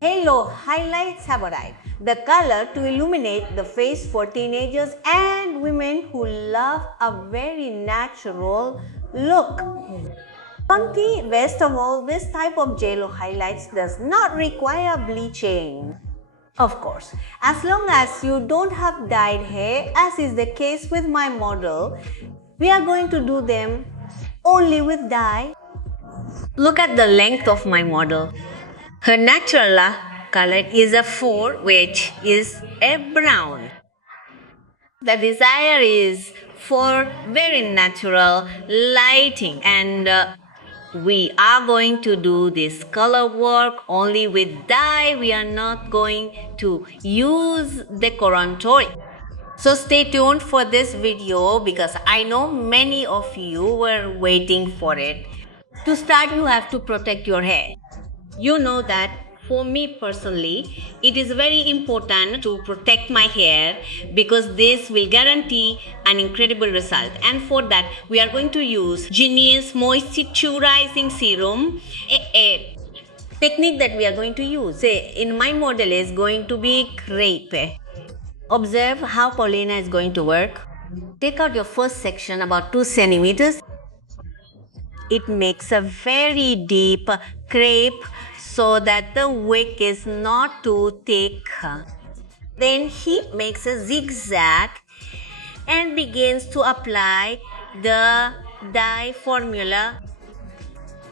Halo highlights have arrived, the color to illuminate the face for teenagers and women who love a very natural look. Funky, best of all, this type of JLo highlights does not require bleaching. Of course, as long as you don't have dyed hair, as is the case with my model, we are going to do them only with dye. Look at the length of my model. Her natural color is a 4, which is a brown. The desire is for very natural lighting, and we are going to do this color work only with dye. We are not going to use the corantori. So stay tuned for this video because I know many of you were waiting for it. To start, you have to protect your hair. You know that for me personally, it is very important to protect my hair because this will guarantee an incredible result. And for that, we are going to use Genius Moisturizing Serum. A technique that we are going to use in my model is going to be crepe. Observe how Paulina is going to work. Take out your first section about 2 centimeters. It makes a very deep crepe so that the wick is not too thick. Then he makes a zigzag and begins to apply the dye formula.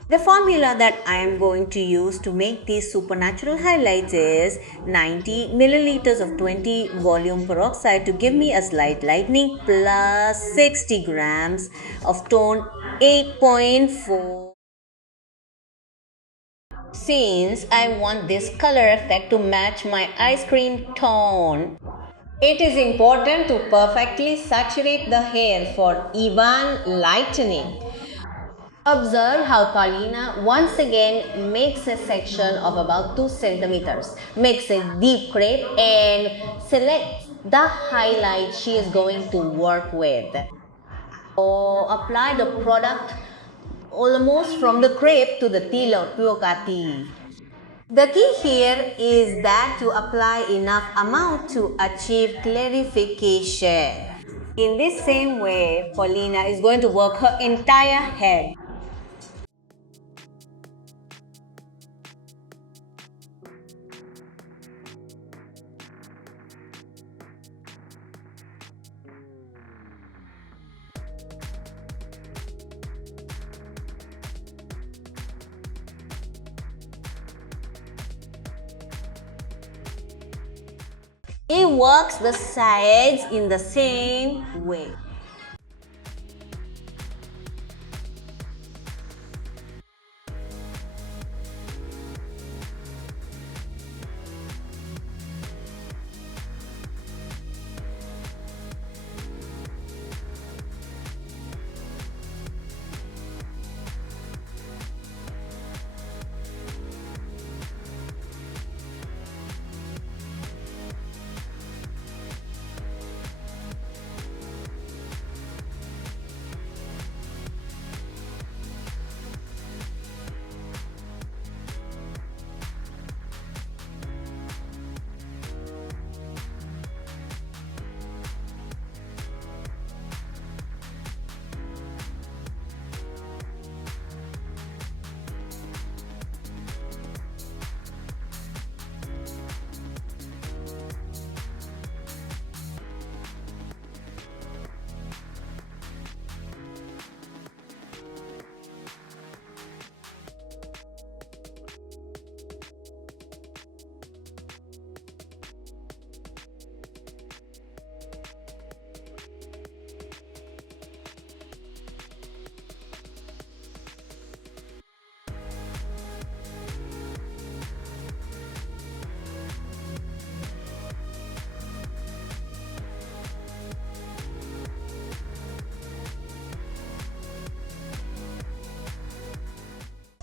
The formula that I am going to use to make these supernatural highlights is 90 milliliters of 20 volume peroxide to give me a slight lightening plus 60 grams of tone 8.4. Since I want this color effect to match my ice cream tone, it is important to perfectly saturate the hair for even lightening. Observe how Paulina once again makes a section of about 2 centimeters, makes a deep crepe and selects the highlight she is going to work with. So apply the product almost from the crepe to the tilo tuokati. The key here is that to apply enough amount to achieve clarification. In this same way, Paulina is going to work her entire head. It works the sides in the same way.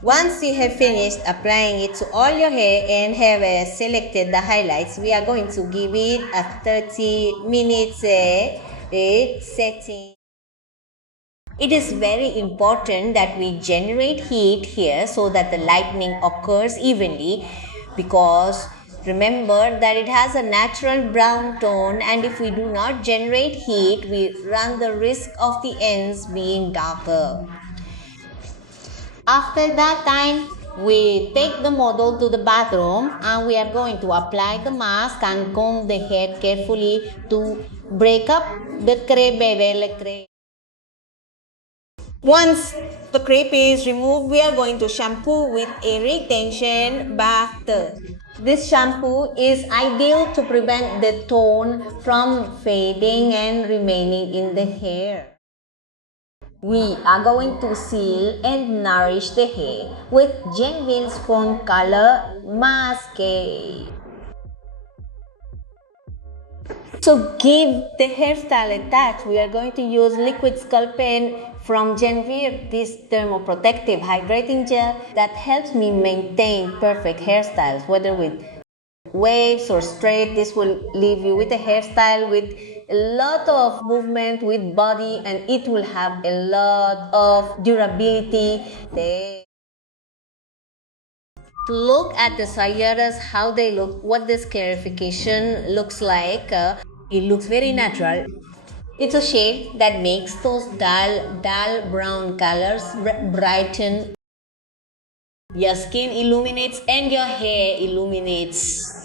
Once you have finished applying it to all your hair and have selected the highlights, we are going to give it a 30 minutes setting. It is very important that we generate heat here so that the lightning occurs evenly. because remember that it has a natural brown tone, and if we do not generate heat, we run the risk of the ends being darker. After that time, we take the model to the bathroom and we are going to apply the mask and comb the hair carefully to break up the crepe. Once the crepe is removed, we are going to shampoo with a retention bath. This shampoo is ideal to prevent the tone from fading and remaining in the hair. We are going to seal and nourish the hair with Genville's Foam Color Mask. So give the hairstyle a touch. We are going to use liquid scalp pen from Genville, this thermoprotective hydrating gel that helps me maintain perfect hairstyles, whether with waves or straight. This will leave you with a hairstyle with a lot of movement with body, and it will have a lot of durability. Look at the sayadas, how they look, what the scarification looks like. It looks very natural. It's a shade that makes those dull brown colors brighten. Your skin illuminates and your hair illuminates.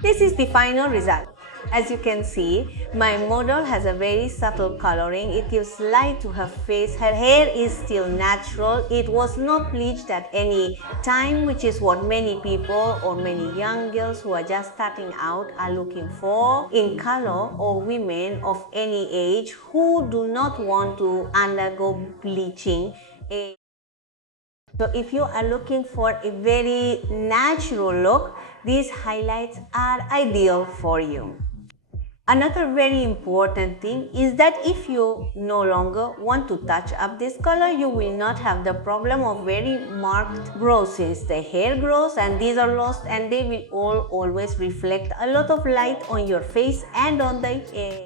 This is the final result. As you can see, my model has a very subtle coloring. It gives light to her face. Her hair is still natural. It was not bleached at any time, which is what many people or many young girls who are just starting out are looking for in color, or women of any age who do not want to undergo bleaching. So if you are looking for a very natural look, these highlights are ideal for you. Another very important thing is that if you no longer want to touch up this color, you will not have the problem of very marked brows, since the hair grows and these are lost, and they will all always reflect a lot of light on your face and on the hair.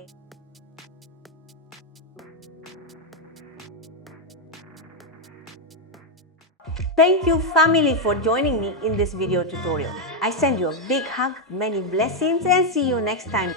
Thank you, family, for joining me in this video tutorial. I send you a big hug, many blessings, and see you next time.